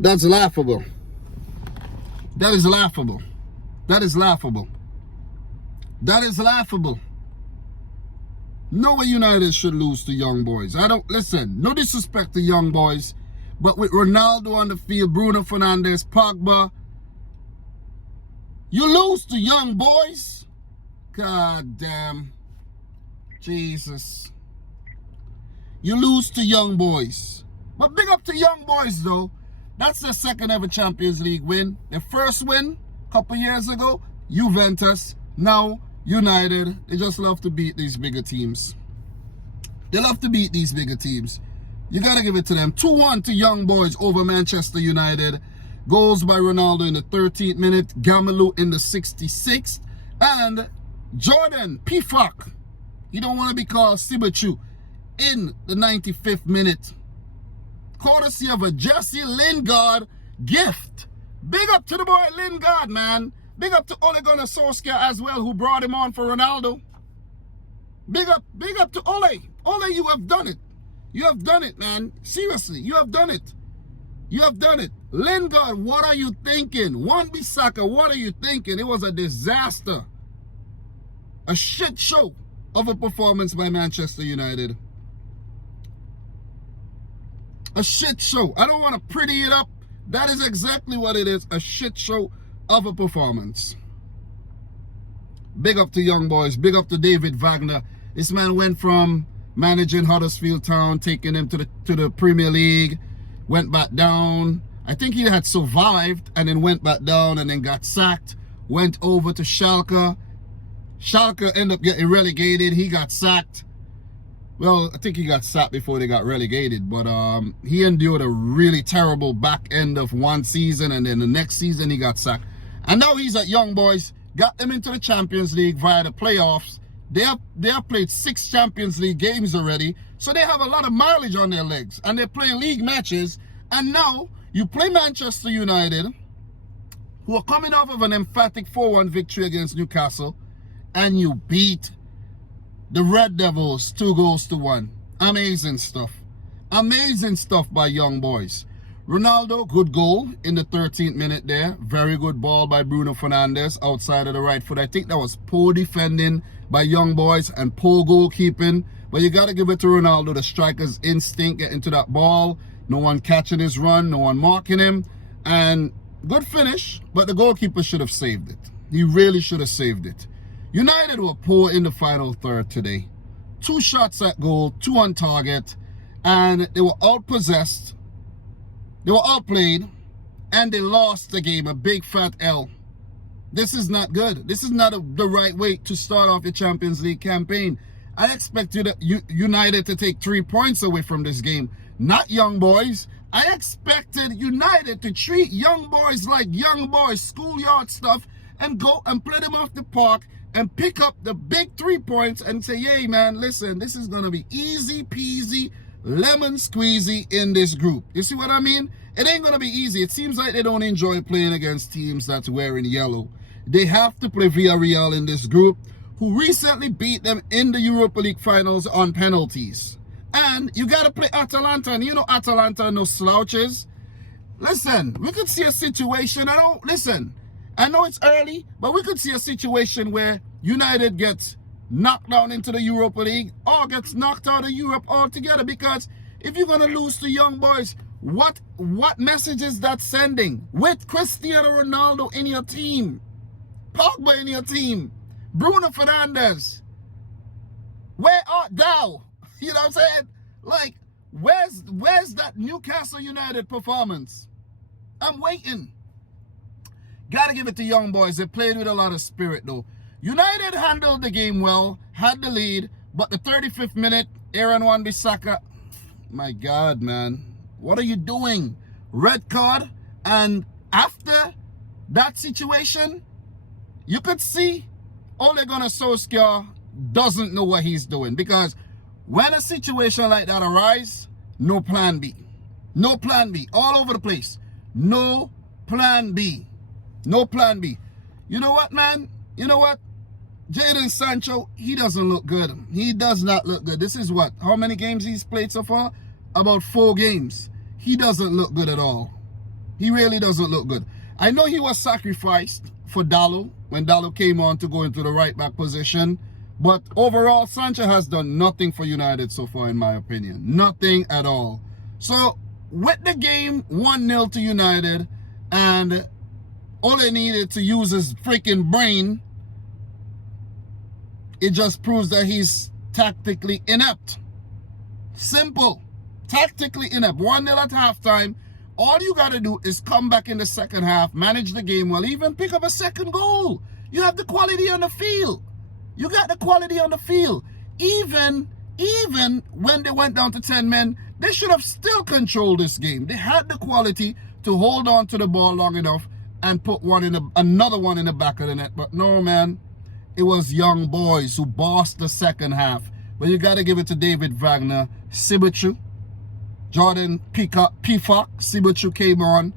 That's laughable. That is laughable. That is laughable. That is laughable. No way United should lose to Young Boys. I don't, listen, no disrespect to Young Boys, but with Ronaldo on the field, Bruno Fernandes, Pogba, you lose to Young Boys? God damn. Jesus. You lose to Young Boys. But big up to Young Boys though. That's their second ever Champions League win. Their first win a couple years ago, Juventus. Now United. They just love to beat these bigger teams. They love to beat these bigger teams. You got to give it to them. 2-1 to Young Boys over Manchester United. Goals by Ronaldo in the 13th minute. Gamelu in the 66th. And Jordan Pifak. He don't want to be called Sibachu. In the 95th minute. Courtesy of a Jesse Lingard gift. Big up to the boy Lingard, man. Big up to Ole Gunnar Solskjaer as well, who brought him on for Ronaldo. Big up to Ole. Ole, you have done it. You have done it, man. Seriously, you have done it. You have done it. Lingard, what are you thinking? Wan-Bissaka, what are you thinking? It was a disaster. A shit show of a performance by Manchester United. A shit show. I don't want to pretty it up. That is exactly what it is. A shit show of a performance. Big up to Young Boys. Big up to David Wagner. This man went from managing Huddersfield Town, taking him to the Premier League, went back down. I think he had survived and then went back down and then got sacked. Went over to Schalke. Schalke ended up getting relegated. He got sacked. Well, I think he got sacked before they got relegated, but he endured a really terrible back end of one season, and then the next season he got sacked. And now he's at Young Boys, got them into the Champions League via the playoffs. They have played 6 Champions League games already, so they have a lot of mileage on their legs, and they're playing league matches. And now you play Manchester United, who are coming off of an emphatic 4-1 victory against Newcastle, and you beat the Red Devils 2-1. Amazing stuff. Amazing stuff by Young Boys. Ronaldo, good goal in the 13th minute there. Very good ball by Bruno Fernandes outside of the right foot. I think that was poor defending by Young Boys and poor goalkeeping. But you got to give it to Ronaldo, the striker's instinct, get into that ball. No one catching his run, no one marking him. And good finish, but the goalkeeper should have saved it. He really should have saved it. United were poor in the final third today. 2 shots at goal, 2 on target, and they were outpossessed. They were outplayed, and they lost the game, a big fat L. This is not good. This is not the right way to start off your Champions League campaign. I expected United to take 3 points away from this game, not Young Boys. I expected United to treat Young Boys like Young Boys, schoolyard stuff, and go and play them off the park and pick up the big 3 points and say, hey man, listen, this is going to be easy peasy, lemon squeezy in this group. You see what I mean? It ain't going to be easy. It seems like they don't enjoy playing against teams that's wearing yellow. They have to play Villarreal in this group, who recently beat them in the Europa League finals on penalties. And you got to play Atalanta, and you know Atalanta are no slouches. Listen, we could see a situation, I know it's early, but we could see a situation where United gets knocked down into the Europa League or gets knocked out of Europe altogether. Because if you're going to lose to Young Boys, what message is that sending? With Cristiano Ronaldo in your team, Pogba in your team, Bruno Fernandes, where art thou? You know what I'm saying? Like, where's that Newcastle United performance? I'm waiting. Gotta give it to Young Boys. They played with a lot of spirit though. United handled the game well, had the lead, but the 35th minute, Wan-Bissaka, my God, man, what are you doing? Red card. And after that situation, you could see Ole Gunnar Solskjaer doesn't know what he's doing, because when a situation like that arises, no plan B. No plan B. All over the place. No plan B. No plan B. You know what, man? You know what? Jadon Sancho, he doesn't look good. He does not look good. This is what? How many games he's played so far? About 4 games. He doesn't look good at all. He really doesn't look good. I know he was sacrificed for Dallo when Dallo came on to go into the right back position. But overall, Sancho has done nothing for United so far, in my opinion. Nothing at all. So, with the game 1-0 to United, and Ole needed to use his freaking brain, it just proves that he's tactically inept. Simple. Tactically inept. 1-0 at halftime. All you got to do is come back in the second half, manage the game well, even pick up a second goal. You have the quality on the field. You got the quality on the field. Even when they went down to 10 men, they should have still controlled this game. They had the quality to hold on to the ball long enough and put another one in the back of the net. But no, man, it was young boys who bossed the second half. But you got to give it to David Wagner, Sibuchu, Jordan Pifak, Sibuchu came on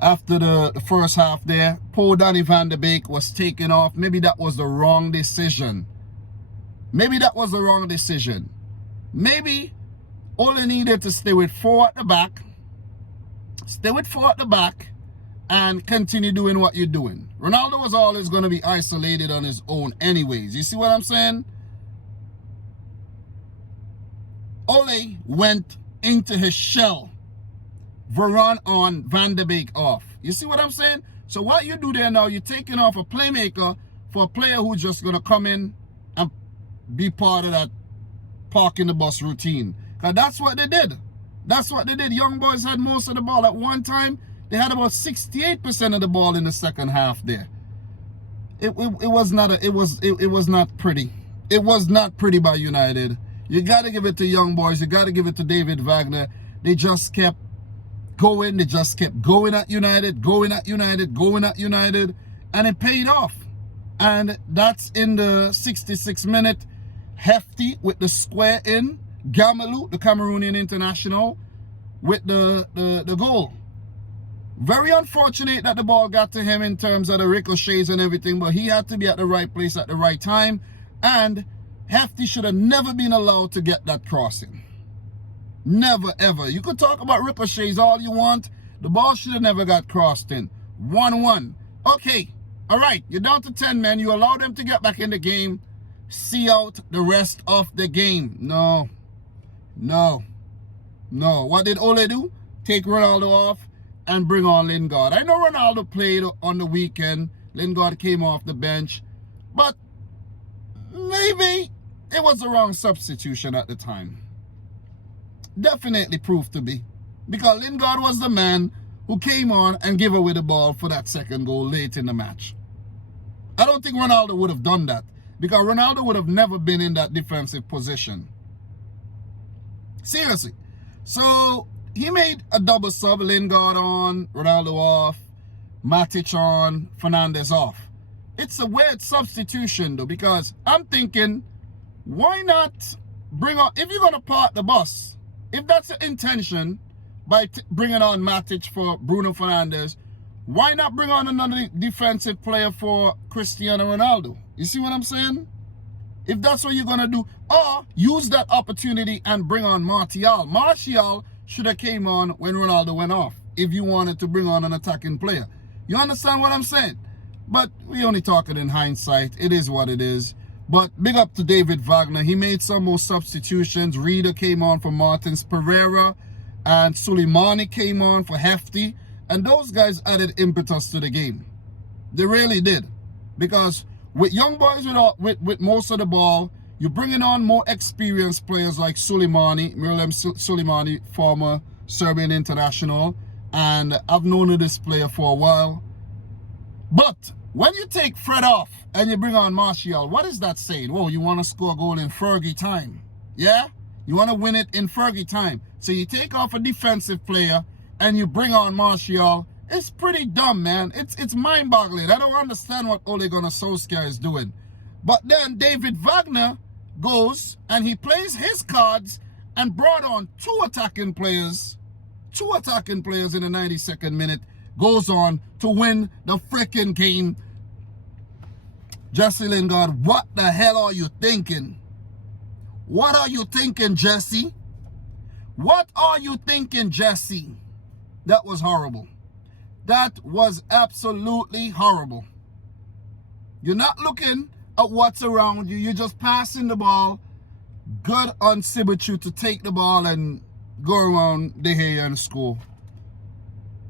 after the first half there. Poor Danny van der Beek was taken off. Maybe that was the wrong decision. Maybe Ole needed to stay with 4 at the back. Stay with 4 at the back and continue doing what you're doing. Ronaldo was always going to be isolated on his own anyways. You see what I'm saying? Ole went into his shell. Varane on, Van der Beek off. You see what I'm saying? So what you do there now, you're taking off a playmaker for a player who's just going to come in and be part of that parking the bus routine. Because that's what they did. That's what they did. Young boys had most of the ball. At one time, they had about 68% of the ball in the second half there. It was not pretty. It was not pretty by United. You got to give it to young boys. You got to give it to David Wagner. They just kept going. They just kept going at United, going at United, and it paid off. And that's in the 66th minute. Hefty with the square in. Gamalou, the Cameroonian international, with the goal. Very unfortunate that the ball got to him in terms of the ricochets and everything, but he had to be at the right place at the right time. And Hefty should have never been allowed to get that crossing. Never, ever. You could talk about ricochets all you want. The ball should have never got crossed in. 1-1. Okay. All right. You're down to 10 men. You allow them to get back in the game. See out the rest of the game. No. What did Ole do? Take Ronaldo off and bring on Lingard. I know Ronaldo played on the weekend. Lingard came off the bench. But maybe it was the wrong substitution at the time. Definitely proved to be. Because Lingard was the man who came on and gave away the ball for that second goal late in the match. I don't think Ronaldo would have done that. Because Ronaldo would have never been in that defensive position. Seriously. So, he made a double sub. Lingard on, Ronaldo off, Matic on, Fernandes off. It's a weird substitution though, because I'm thinking, why not bring on, if you're going to park the bus, if that's the intention, by bringing on Matic for Bruno Fernandes, why not bring on another defensive player for Cristiano Ronaldo? You see what I'm saying? If that's what you're going to do, or use that opportunity and bring on Martial. Martial should have came on when Ronaldo went off, if you wanted to bring on an attacking player. You understand what I'm saying? But we only talking in hindsight. It is what it is. But big up to David Wagner. He made some more substitutions. Reader came on for Martins Pereira, and Soleimani came on for Hefty. And those guys added impetus to the game. They really did. Because with young boys with most of the ball, you're bringing on more experienced players like Soleimani, Miralem Soleimani, former Serbian international. And I've known this player for a while. But when you take Fred off and you bring on Martial, what is that saying? Oh, you want to score a goal in Fergie time. Yeah? You want to win it in Fergie time. So you take off a defensive player and you bring on Martial. It's pretty dumb, man. It's mind-boggling. I don't understand what Ole Gunnar Solskjaer is doing. But then David Wagner goes and he plays his cards and brought on two attacking players in the 92nd minute. Goes on to win the freaking game. Jesse Lingard, what the hell are you thinking? What are you thinking, Jesse? What are you thinking, Jesse? That was horrible. That was absolutely horrible. You're not looking at what's around you. You're just passing the ball. Good on Sibichu to take the ball and go around the hair and score.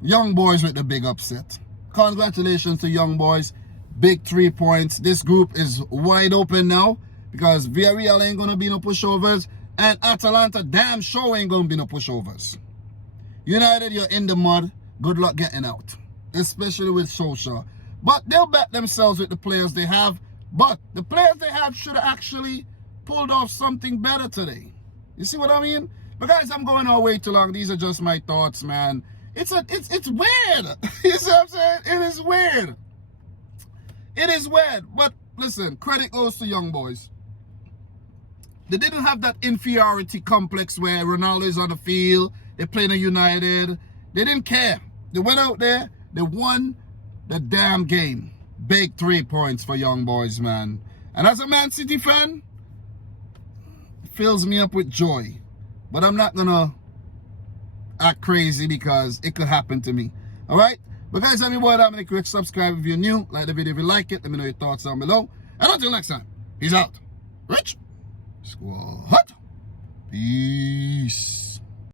Young boys with the big upset. Congratulations to young boys. Big 3 points. This group is wide open now because Villarreal ain't going to be no pushovers. And Atalanta damn sure ain't going to be no pushovers. United, you're in the mud. Good luck getting out. Especially with Solskjaer. But they'll bet themselves with the players they have. But the players they have should have actually pulled off something better today. You see what I mean? But guys, I'm going on way too long. These are just my thoughts, man. It's weird. You see what I'm saying? It is weird. It is weird. But listen, credit goes to young boys. They didn't have that inferiority complex where Ronaldo is on the field. They played in United. They didn't care. They went out there. They won the damn game. Big 3 points for young boys, man. And as a Man City fan, it fills me up with joy. But I'm not going to act crazy because it could happen to me. Alright? But guys, I'm your boy Dominic Rich. Subscribe if you're new. Like the video if you like it. Let me know your thoughts down below. And until next time, peace out. Rich Squad. Peace.